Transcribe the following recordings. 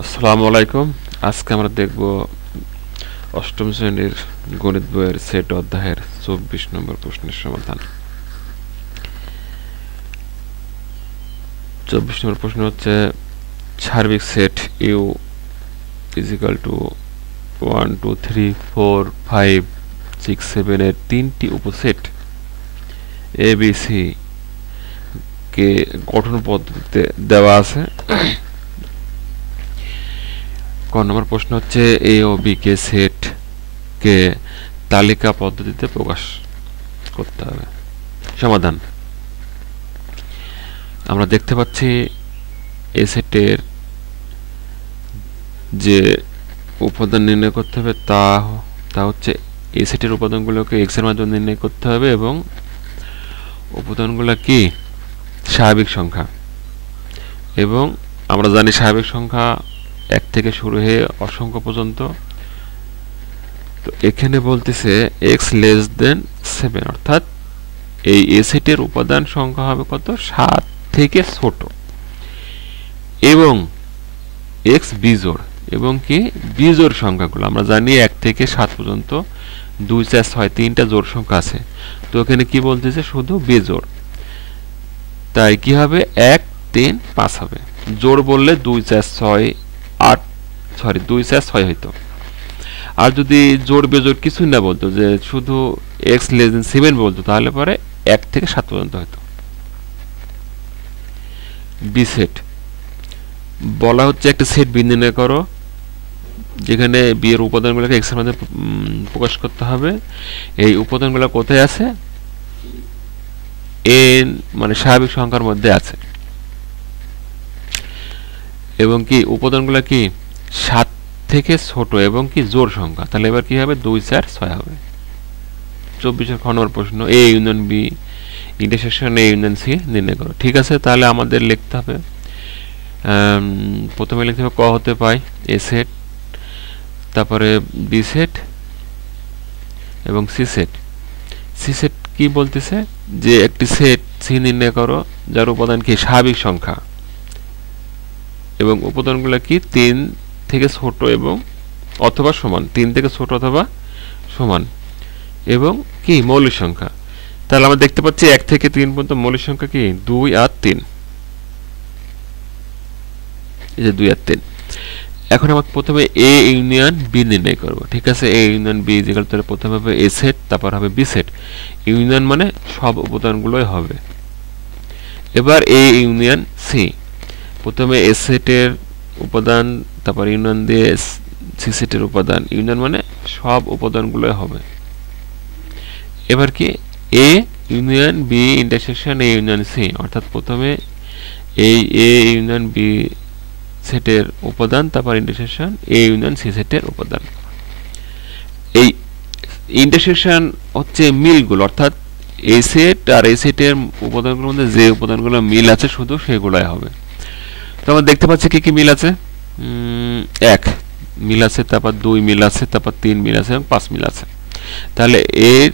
আসসালামু আলাইকুম। আজকে আমরা দেখব অষ্টম শ্রেণীর গণিত বইয়ের সেট অধ্যায়ের 24 নম্বর প্রশ্নের সমাধান। 24 নম্বর প্রশ্ন হচ্ছে সার্বিক set U is equal to 1 2 3 4 5 6 7 এর তিনটি উপসেট এ বি সি কে গঠন পদ্ধতিতে দেওয়া আছে। ক নম্বর প্রশ্ন হচ্ছে এ ও বি কে সেট কে তালিকা পদ্ধতিতে প্রকাশ করতে হবে। সমাধান। আমরা দেখতে পাচ্ছি এ সেটের যে উপাদান নির্ণয় করতে হবে তা হচ্ছে এ সেটের উপাদানগুলোকে এক্স এর মাধ্যমে নির্ণয় করতে হবে এবং উপাদানগুলো কি স্বাভাবিক সংখ্যা, এবং আমরা জানি স্বাভাবিক সংখ্যা 1 থেকে শুরু হয়ে অসংখ্য পর্যন্ত। তো এখানে বলতেছে x লেস দেন 7, অর্থাৎ এই এ সেটের উপাদান সংখ্যা হবে কত, 7 থেকে ছোট, এবং x বিজোড়, এবং কি বিজোড় সংখ্যাগুলো আমরা জানি 1 থেকে 7 পর্যন্ত 2 4 6 তিনটা জোড় সংখ্যা আছে। তো এখানে কি বলতেছে, শুধু বিজোড়, তাই কি হবে 1 3 5 হবে। জোড় বললে 2 4 6 8 2 4 6 হইতো। আর যদি জোড় বেজোড় কিছুই না বলতো, যে শুধু x লেস দেন 7 বলতো, তাহলে পরে 1 থেকে 7 পর্যন্ত হতো। বি সেট বলা হচ্ছে একটা সেট বি নির্ণয় করো যেখানে বি এর উপাদানগুলোকে x এর মধ্যে প্রকাশ করতে হবে। এই উপাদানগুলো কোথায় আছে, n মানে স্বাভাবিক সংখ্যার মধ্যে আছে, এবং কি উপাদানগুলো কি 7 থেকে ছোট এবং কি জোড় সংখ্যা। তাহলে এবার কি হবে, 2 4 6 হবে। 24 খ নম্বর প্রশ্ন A union B intersection A union C নির্ণয় করো। ঠিক আছে, তাহলে আমাদের লিখতে হবে, প্রথমে লিখতে হবে ক হতে পাই এ সেট, তারপরে বি সেট এবং সি সেট। সি সেট কি বলতেছে, যে একটি সেট সি নির্ণয় করো যার উপাদান কি স্বাভাবিক সংখ্যা এবং উপাদানগুলো কি 3 থেকে ছোট এবং অথবা সমান, 3 থেকে ছোট অথবা সমান, এবং কি মৌলিক সংখ্যা। তাহলে আমরা দেখতে পাচ্ছি 1 থেকে 3 পর্যন্ত মৌলিক সংখ্যা কি 2 আর 3, এই যে 2 আর 3। এখন আমরা প্রথমে এ ইউনিয়ন বি নির্ণয় করব। ঠিক আছে, A union B equal to প্রথমে হবে এ সেট, তারপর হবে বি সেট। ইউনিয়ন মানে সব উপাদানগুলোই হবে। এবার এ ইউনিয়ন সি, প্রথমে এ সেটের উপাদান, তারপর ইউনিয়ন দিয়ে সি সেটের উপাদান, ইউনিয়ন মানে সব উপাদানগুলোই হবে। এবার কি A union B intersection A union C, অর্থাৎ প্রথমে এই এ ইউনিয়ন বি সেটের উপাদান, তারপর ইন্টারসেকশন এ ইউনিয়ন সি সেটের উপাদান। এই ইন্টারসেকশন হচ্ছে মিলগুলো, অর্থাৎ এই সেট আর এই সেটের উপাদানগুলোর মধ্যে যে উপাদানগুলো মিল আছে শুধু সেগুলাই হবে। তো আমরা দেখতে পাচ্ছি কি কি মিল আছে, 1 মিল আছে, তারপর 2 মিল আছে, তারপর 3 মিল আছে এবং 5 মিল আছে। তাহলে এর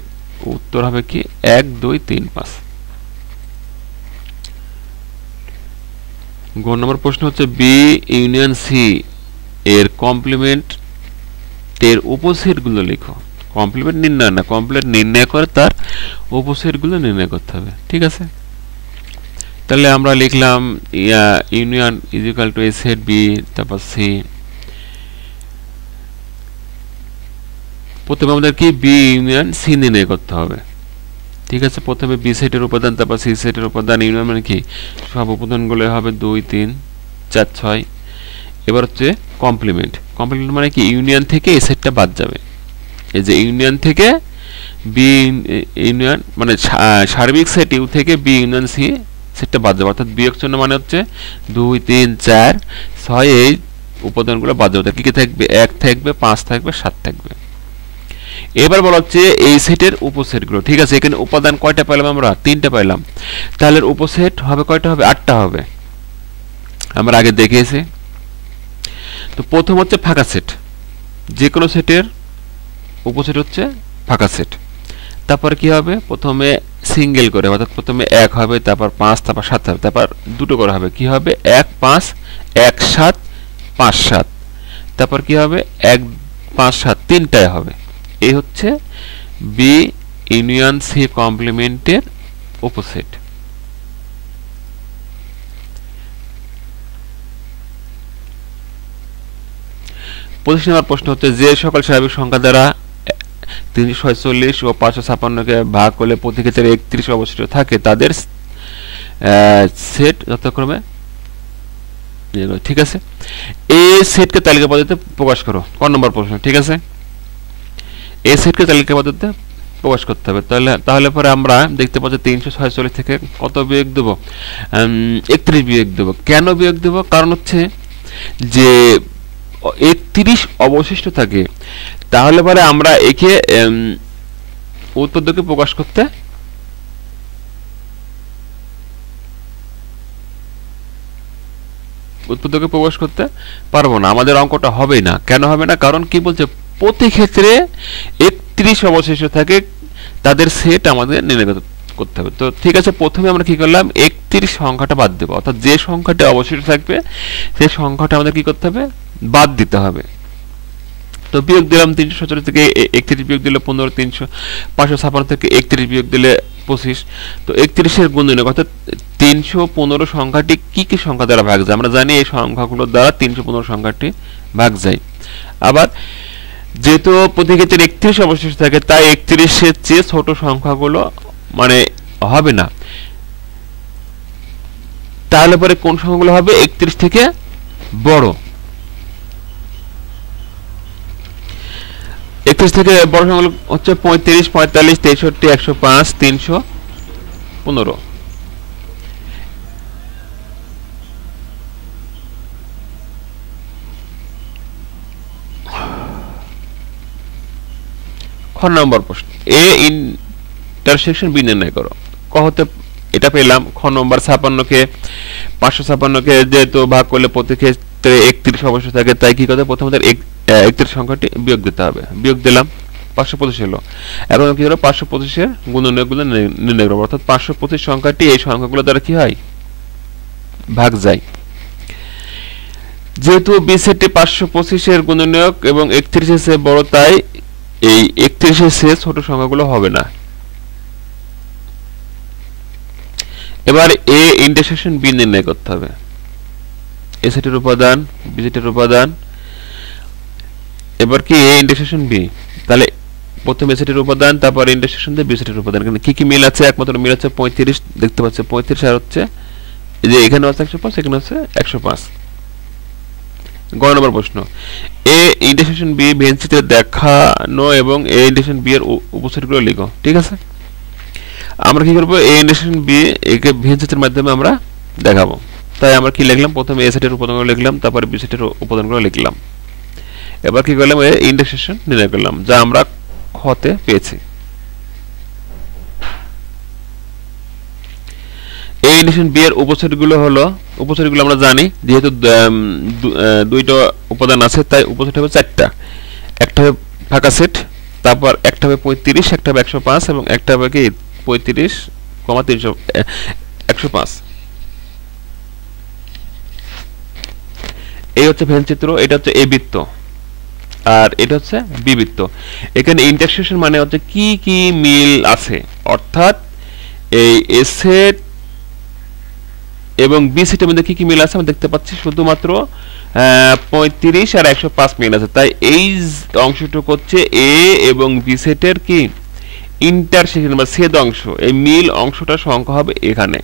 উত্তর হবে কি 1 2 3 5। গ নম্বর প্রশ্ন হচ্ছে বি ইউনিয়ন সি এর কমপ্লিমেন্ট এর উপসেটগুলো লিখো। কমপ্লিমেন্ট নির্ণয় না, কমপ্লিমেন্ট নির্ণয় করে তার উপসেটগুলো নির্ণয় করতে হবে। ঠিক আছে, তাহলে আমরা লিখলাম union is equal to A set B, তারপর সি। প্রথমে আমাদের কি বি ইউনিয়ন সি নির্ণয় করতে হবে। ঠিক আছে, প্রথমে বি সেটের উপাদান, তারপর সি সেটের উপাদান, ইউনিয়ন মানে কি সব উপাদানগুলো হবে 2 3 4 6। এবার হচ্ছে কমপ্লিমেন্ট। কমপ্লিমেন্ট মানে কি ইউনিয়ন থেকে এই সেটটা বাদ যাবে। এই যে ইউনিয়ন থেকে বি ইউনিয়ন মানে সার্বিক সেট ইউ থেকে বি ইউনিয়ন সি সেটটা বাদ যাবে, অর্থাৎ বিয়োগ চিহ্ন মানে হচ্ছে 2 3 4 6 এই উপাদানগুলো বাদ যাবে। কি কি থাকবে, 1 থাকবে, 5 থাকবে, 7 থাকবে। এবার বলা হচ্ছে এই সেটের উপসেটগুলো। ঠিক আছে, এখানে উপাদান কয়টা পেলাম আমরা, 3টা পেলাম। তাহলে উপসেট হবে কয়টা, হবে 8টা হবে, আমরা আগে দেখিয়েছি। তো প্রথম হচ্ছে ফাঁকা সেট, যে কোনো সেটের উপসেট হচ্ছে ফাঁকা সেট। তারপর কি হবে, প্রথমে সিঙ্গেল করে, অর্থাৎ প্রথমে 1 হবে, তারপর 5, তারপর 7 হবে, তারপর দুটো করে হবে, কি হবে 1 5 1 7 5 7, তারপর কি হবে 1 5 7 তিনটায় হবে। এই হচ্ছে বি ইউনিয়ন সি কমপ্লিমেন্টের অপোজিট। পঁচিশ নম্বর প্রশ্ন হচ্ছে যে সকল স্বাভাবিক সংখ্যা দ্বারা 346 ও 556 কে ভাগ করলে প্রতি ক্ষেত্রে 31 অবশিষ্ট থাকে তাদের সেট যথাক্রমে, ঠিক আছে। এই সেটকে তালিকা পদ্ধতিতে প্রকাশ করো, ক নম্বর প্রশ্ন, ঠিক আছে। এই সেটকে তালিকা পদ্ধতিতে প্রকাশ করতে হবে। তাহলে পরে আমরা দেখতে পাচ্ছি 346 থেকে কত বিয়োগ দেব, 31 বিয়োগ দেব। কেন বিয়োগ দেব? কারণ হচ্ছে যে 31 অবশিষ্ট থাকে, তাহলে পরে আমরা একে উৎপাদকে প্রকাশ করতে পারবো না, আমাদের অঙ্কটা হবেই না। কেন হবে না? কারণ কি বলছে, প্রতি ক্ষেত্রে 31 অবশিষ্ট থাকে তাদের সেট আমাদের নির্ণয় করতে হবে। তো ঠিক আছে, প্রথমে আমরা কি করলাম, 31 সংখ্যাটা বাদ দেবো, অর্থাৎ যে সংখ্যাটা অবশিষ্ট থাকবে সেই সংখ্যাটা আমাদের কি করতে হবে, বাদ দিতে হবে। তো বিয়োগ দিলাম 347 থেকে 31 বিয়োগ দিলে 15, 556 থেকে 31 বিয়োগ দিলে 25। তো 31 এর গুণনীয়ক অর্থাৎ 315 সংখ্যাটি কি কি সংখ্যা দ্বারা ভাগ যায়? আমরা জানি এই সংখ্যাগুলোর দ্বারা 315 সংখ্যাটি ভাগ যায়। আবার যেহেতু প্রতি ক্ষেত্রে 31 অবশিষ্ট থাকে, তাই 31 এর চেয়ে ছোট সংখ্যাগুলো মানে হবে না। তাহলে পরে কোন সংখ্যাগুলো হবে? 31 থেকে বড়। 31 থেকে বড় সংখ্যাগুলো হচ্ছে 35, 45, 63, 105, 315। খ নম্বর প্রশ্ন, এ ইন্টারসেকশন বি নির্ণয় করো। ক হতে এটা পেলাম। খ নম্বর 56 কে 556 কে যেহেতু ভাগ করলে প্রতি ক্ষেত্রে 31 অবশিষ্ট থাকে, তাই কি করতে, প্রথমে 31 সংখ্যাটি বিয়োগ দিতে হবে। বিয়োগ দিলাম, 525 এলো। এখন কি হলো, 525 এর গুণনীয়কগুলো নির্ণয় করব, অর্থাৎ 525 সংখ্যাটি এই সংখ্যাগুলো দ্বারা কি হয়, ভাগ যায়। যেহেতু বি সেটটি 525 এর গুণনীয়ক এবং 31 এর চেয়ে বড়, তাই এই 31 এর চেয়ে ছোট সংখ্যাগুলো হবে না। এবার এ ইন্টারসেকশন বি নির্ণয় করতে হবে। এ সেটের উপাদান, বি সেটের উপাদান, এবার কি এ ইন্টারসেকশন বি। তাহলে প্রথমে এ সেটের উপাদান, তারপর ইন্টারসেকশন দিয়ে বি সেটের উপাদান। কি কি মিল আছে? একমাত্র মিল আছে 35, দেখতে পাচ্ছেন 35, আর হচ্ছে এই যে এখানে আছে 105, এখানে আছে 105। গ নম্বর প্রশ্ন, এ ইন্টারসেকশন বি ভেন চিত্রে দেখানো এবং এ ইন্টারসেকশন বি এর উপসেটগুলো লিখো, ঠিক আছে। আমরা কি করব, এ ইন্টারসেকশন বি একে ভেন চিত্রের মাধ্যমে আমরা দেখাবো। তাই আমরা কি লিখলাম, প্রথমে এ সেটের উপাদানগুলো লিখলাম, তারপরে বি সেটের উপাদানগুলো লিখলাম। এবার কি করলাম, এ ইন্টারসেকশন নির্ণয় করলাম, যা আমরা খতে পেয়েছি। এই ইন্টারসেকশন বি এর উপসেটগুলো হলো, উপসেটগুলো আমরা জানি, যেহেতু দুইটা উপাদান আছে তাই উপসেট হবে 4টা। একটা হবে ফাঁকা সেট, তারপর একটা হবে 35, একটা হবে 105 এবং একটা হবে কি 35, 105। এই হচ্ছে ভেন চিত্র, এটা হচ্ছে এ বৃত্ত, আর এটা হচ্ছে বি বৃত্ত। এখানে ইন্টারসেকশন মানে হচ্ছে কি কি মিল আছে, অর্থাৎ এই এ সেট এবং বি সেটের মধ্যে কি কি মিল আছে আমরা দেখতে পাচ্ছি, শুধুমাত্র 35 আর 105 মিল আছে। তাই এই অংশটুকু হচ্ছে এ এবং বি সেটের কি ইন্টারসেকশন বা ছেদ অংশ, এই মিল অংশটা সংখ্যা হবে এখানে।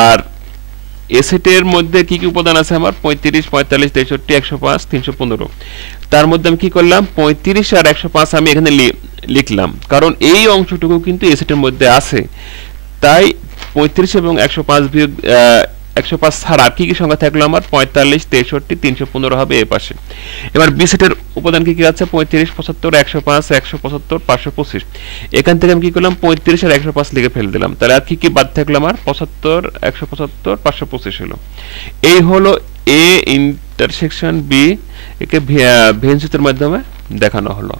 আর এ সেটের মধ্যে কি কি উপাদান আছে আমার, 35, 45, 63, 105, 315। তার মধ্যে আমি কি করলাম, 35 আর 105 আমি এখানে লিখলাম, কারণ এই অংশটুকু কিন্তু এ সেটের মধ্যে আছে। তাই 35 এবং 105 বিয়োগ 105 ছাড়া কি কি সংখ্যা থাকলো আমার, 45, 63, 315 হবে এই পাশে। এবার বি সেটের উপাদান কি কি আছে, 35, 75, 105, 175, 525। এখান থেকে আমি কি করলাম, 35 আর 105 লিখে ফেলে দিলাম। তাহলে আর কি কি বাদ থাকলো আমার, 75, 175, 525 হলো। এই হলো এ ইন্টারসেকশন বি, একে ভেন চিত্রের মাধ্যমে দেখানো হলো।